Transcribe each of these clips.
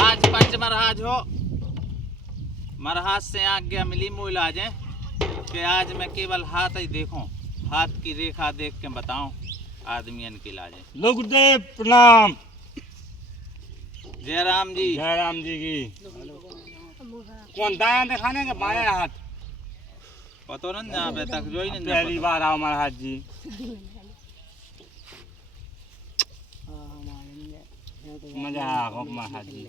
आज पंच महाराज हो, महाराज से आज्ञा मिली मूल आज है कि आज मैं केवल हाथ ही देखूं, हाथ की रेखा देख के बताऊं आदमियन की लाजे। लो गुरुदेव प्रणाम। जय राम जी। जय राम जी की। कौन दाया दिखाने के बाया हाथ? पतो न जहाँ पे तक जो ही नहीं पहली बार आओ महाराज जी। मजा आओ महाराज जी।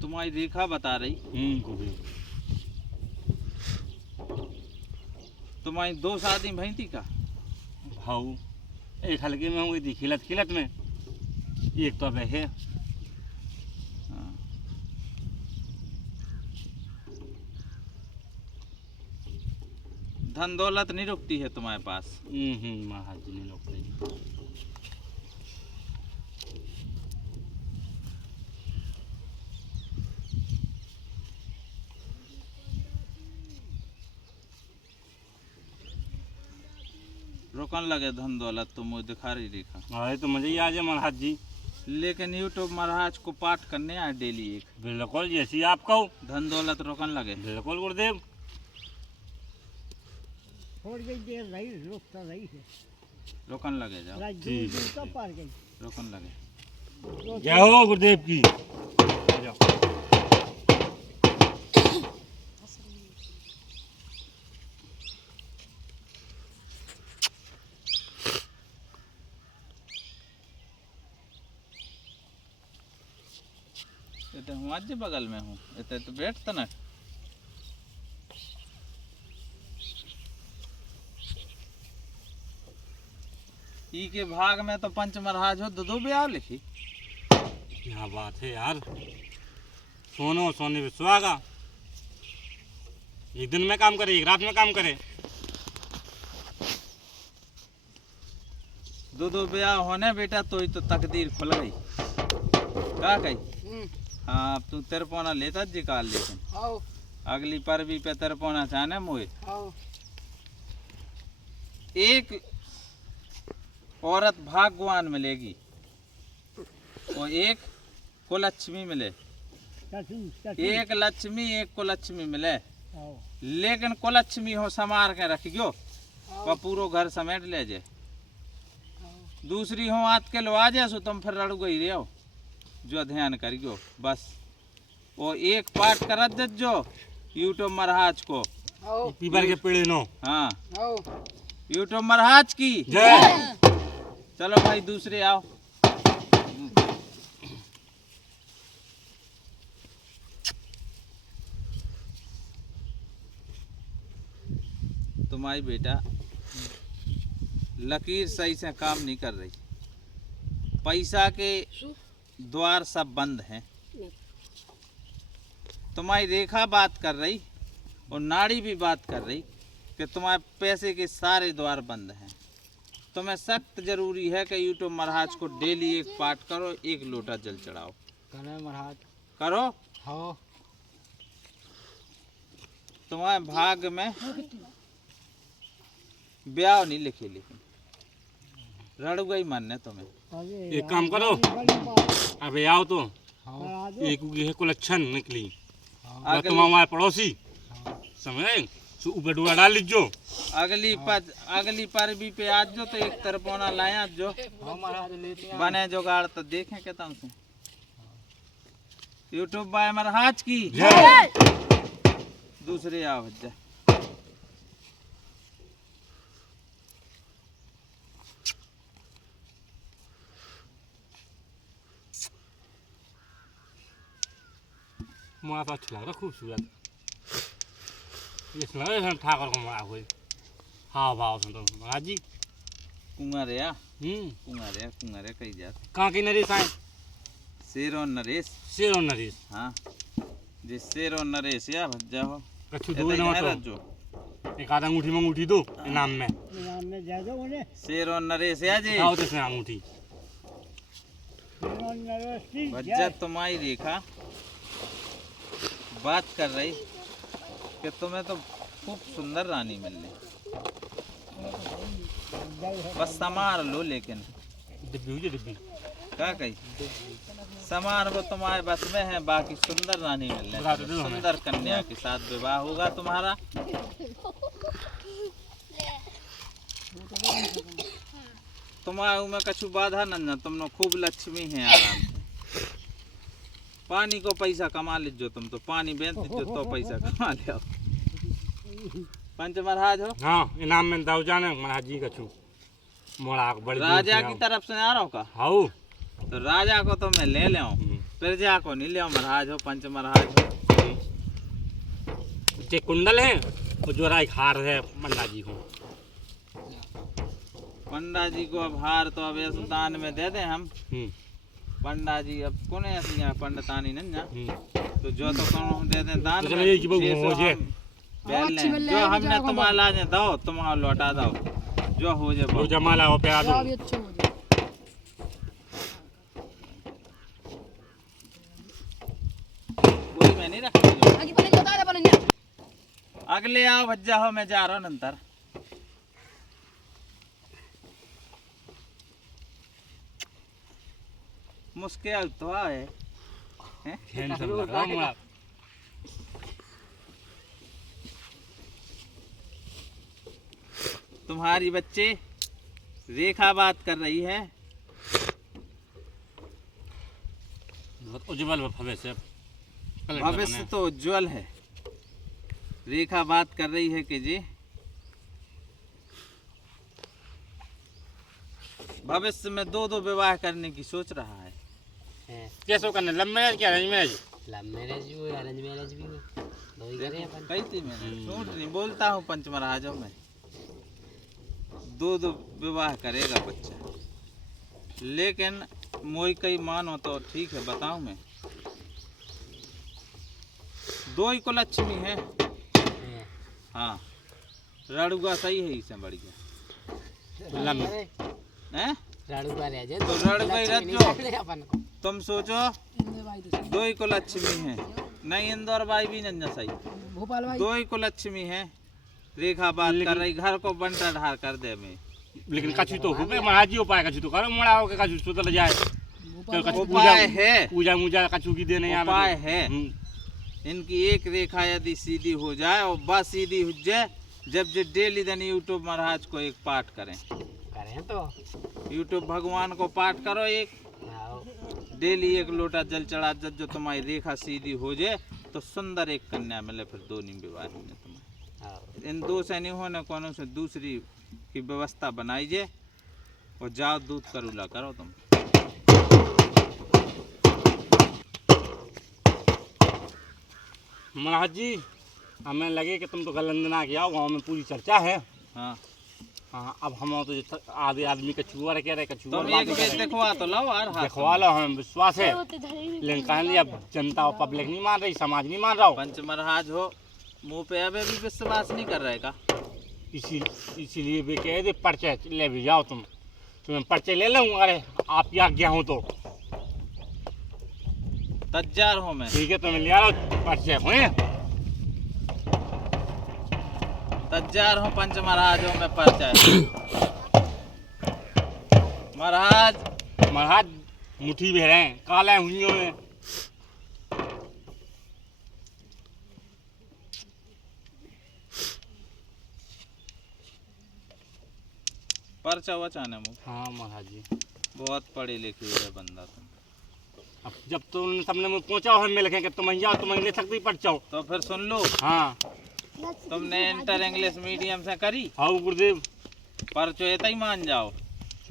तुम्हारी रेखा बता रही। तुम्हारी दो शादी भई थी का? भाऊ एक हल्के में हुई थी, खिलत खिलत में, एक तो है। धन दौलत नहीं रुकती है तुम्हारे पास? महाराज जी नहीं रुकती। रोकन लगे धन दौलत तो मुझे दिखा रही रेखा। हाँ तो मुझे ही आ जाए महाराज जी। लेकिन यूट्यूब महाराज को पाठ करने आए डेली एक। बिल्कुल जैसी आप कहो। धन दौलत रोकन लगे। बिल्कुल गुरुदेव। थोड़ी देर रही, रुकता रही है। रोकन लगे जाओ। पार गई। रोकन लगे। जय हो गुरुदेव की। तो हूँ आज बगल में हूँ, इतने तो बैठता ना। ई के भाग में तो पंच महाराज हो दो ब्याह लिखी। क्या बात है यार, सोनो सोने पे सुहागा। एक दिन में काम करे, एक रात में काम करे। दो ब्याह होने बेटा तो ही तो तकदीर खुल गई। क्या कही? हाँ अब तू तिरपौना लेता जिकाल, लेकिन अगली परवी पे तिरपौना चाहने मोए। एक औरत भाग्यवान मिलेगी और एक कुलक्ष्मी मिले। एक लक्ष्मी एक कुलक्ष्मी मिले, लेकिन कुलक्ष्मी हो संवार के रखियो और पूरो घर समेट ले जाए। दूसरी हो आज के लो आ जाए सो तुम फिर रड़ गई रहे हो, जो ध्यान करियो बस। वो एक पाठ करत जो यूट्यूब महाराज को पीपर के पेड़ नो। हाँ यूट्यूब महाराज की जय। चलो भाई दूसरे आओ। तुम्हारी बेटा लकीर सही से काम नहीं कर रही, पैसा के द्वार सब बंद हैं। तुम्हारी रेखा बात कर रही और नाड़ी भी बात कर रही कि तुम्हारे पैसे के सारे द्वार बंद हैं। तुम्हें सख्त जरूरी है कि यूट्यूब महाराज को डेली एक पाठ करो, एक लोटा जल चढ़ाओ। करो महाराज। करो। हाँ। तुम्हारे भाग्य में ब्याह नहीं लिखे, लेकिन रड़ गई मन है तुम्हें। एक काम करो, अबे आओ तो एक है कुलच्छन निकली। तुम हमारे पड़ोसी समझे, ऊपर डूरा डाल लीजो। अगली परवी पे आज जो तो एक तरपौना लाया जो बने जुगाड़ तो देखें के तुमसे। यूट्यूब बाय महाराज की जय। दूसरे आओ जा। मुझे तो अच्छा लग रहा, खूबसूरत। इस लगे ठाकुर को मारा हुई। हाँ भाव सुन तो महाराज जी। कुंगारिया कुंगारिया कही जात। कहाँ की नरेश आए? शेर और नरेश। शेर और नरेश। हाँ जिस शेर और नरेश या भज्जा हो कछु दूर न हो तो। जो एक आध अंगूठी मंगूठी दो इनाम में। इनाम में दे दो उन्हें। शेर और नरेश है जी। आओ तो इसमें अंगूठी। वज्जा तुम्हारी रेखा बात कर रही कि तुम्हें तो खूब सुंदर रानी मिलने, बस समार लो। लेकिन डिब्बी हुई डिब्बी क्या कही समार वो तुम्हारे बस में है, बाकी सुंदर रानी मिलने, सुंदर कन्या के साथ विवाह होगा तुम्हारा। तुम्हारे में कछु बाधा न, तुम खूब लक्ष्मी है आराम से। पानी को पैसा कमा लीजो, तुम तो पानी बेच दीजो तो पैसा कमा ले। पंच महाराज हो। हाँ इनाम में दाव जाने महाराज जी कछु मोड़ा बड़ी राजा की तरफ से आ रहा हो का। हाँ तो राजा को तो मैं ले ले प्रजा को नहीं ले महाराज हो। पंच महाराज हो। जे कुंडल है वो जो राय हार है पंडा जी को। पंडा जी को अब हार तो अब ऐसे दान में दे दें हम। पंडा जी अब कौन है ऐसे यहाँ पंडितानी नहीं ना, तो जो तो कौन दे दें दान में। जो हमने तुम्हारा लाने दो तुम्हारा लौटा दो, जो हो जाए वो जमाला हो पे आ दो। कोई मैं नहीं रखती। अगले आओ भज्जा हो, मैं जा रहा हूँ नंतर। मुश्किल तो है तुम्हारी बच्चे रेखा बात कर रही है। बहुत उज्जवल भविष्य, भविष्य तो उज्जवल है। रेखा बात कर रही है कि जी भविष्य में दो विवाह करने की सोच रहा है। कैसे करने, लव मैरिज क्या अरेंज मैरिज? लव मैरिज भी हो अरेंज मैरिज भी हो, दो ही करें अपन। कैसी मैंने झूठ नहीं बोलता हूँ पंच महाराजों में। दो विवाह करेगा बच्चा, लेकिन मोई कई मानो तो ठीक है बताऊं मैं। दो ही को लक्ष्मी है। हाँ रड़ुआ सही है, इसे बढ़िया हैं। राड़ू रह जाए तो रड़ुआ ही रख जो। अपन को तुम सोचो दो ही को लक्ष्मी है, नहीं इंदौर बाई भी नंजा सही, दो ही को लक्ष्मी है। रेखा बात कर रही घर को बंटा ढार कर दे में। लेकिन कछु तो हो गए महाराज जी, उपाय कछु तो करो, मोड़ा हो के कछु सुधर जाए। तो कछु उपाय है, पूजा मुजा कछु की देने यार उपाय है। इनकी एक रेखा यदि सीधी हो जाए और बस सीधी हो जाए, जब जो डेली दिन यूट्यूब महाराज को एक पाठ करें तो यूट्यूब भगवान को पाठ करो एक डेली, एक लोटा जल चढ़ा, जब जो तुम्हारी रेखा सीधी हो जाए तो सुंदर एक कन्या मिले, फिर दो नहीं विवाह में तुम्हें। इन दो से नहीं होने कोनो से दूसरी की व्यवस्था बनाई जाए और जाओ दूध करूला करो तुम। महाराज जी हमें लगे कि तुम तो गलंदना के आओ, गाँव में पूरी चर्चा है। हाँ हाँ अब हम तो आधे आदमी कछुआ कह रहे, कछुआ तुम एक बेर देखवा तो लो यार, देखवा लो, हमें विश्वास है। लेकिन कहने अब जनता और पब्लिक नहीं मान रही, समाज नहीं मान रहा। पंच महाराज हो मुंह पे अबे भी विश्वास नहीं कर रहे का। इसीलिए भी कह दे पर्चे ले भी जाओ, तुम्हें पर्चे ले लूँगा। अरे आप यहाँ गया हूँ तो तैयार हो मैं। ठीक है तुम्हें ले आओ पर्चे हुए। तैयार हो पंच महाराज हो मैं पर्चा महाराज। महाराज मुट्ठी भी रहे काले हुइयों में। पर्चा वचाने मुँह। हाँ महाराज जी बहुत पढ़े लिखे है बंदा तुम। अब जब तुम सबने मुझे पहुँचा हो मिल के तुम जाओ, तुम ले सकती पर्चा हो तो फिर सुन लो। हाँ तुमने इंटर इंग्लिश मीडियम से करी, हाँ गुरुदेव। पर्चो ये ही मान जाओ।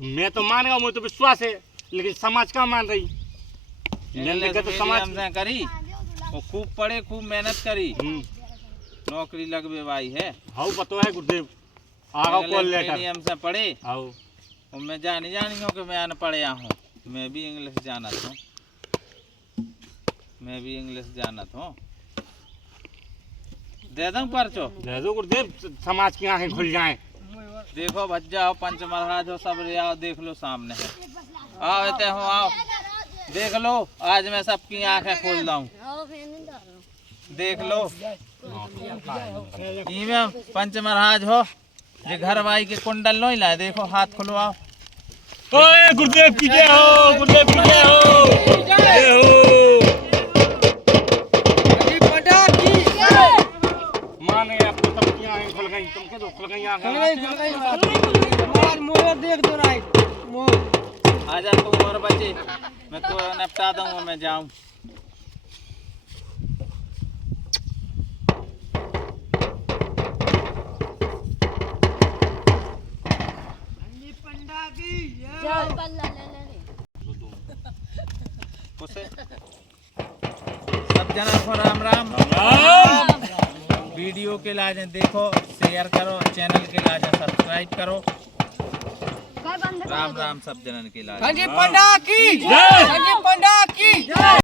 मैं तो मान गया, मुझे तो विश्वास है, लेकिन समाज का मान रही। इंग्लिश तो समाज मीडियम से करी और खूब पढ़े खूब मेहनत करी, नौकरी लगवे भाई है। हाँ पता है गुरुदेव। आगा कॉल लेटर मीडियम से पढ़े हाँ और मैं जानी हूँ कि मैं अनपढ़ हूँ। मैं भी इंग्लिश जानत हूँ, मैं भी इंग्लिश जानत हूँ। दे दूं पर्चो? दे दो गुरुदेव, समाज की आंखें खुल जाएं। देखो भज्जा हो, पंच महाराज हो, सब रे आओ, देख लो सामने है। आओ इतने हो, आओ देख लो, आज मैं सबकी आंखें खोल दूं। देख लो में पंच महाराज हो, ये घर भाई के कुंडल लो ही लाए, देखो हाथ खुलवाओ। ओए गुरुदेव की जय हो, गुरुदेव की जय हो, जय हो। माने आपको सबकी आंखें खुल गई, तुमके तो खुल गई आंखें। देख तो रहा है आजा तुम और बचे, मैं तो निपटा दूंगा, मैं जाऊं। सब जना को राम राम। वीडियो के लाजे देखो, शेयर करो, चैनल के लाजे सब्सक्राइब करो। राम राम सब जनन के लाजे। पंडा की जय।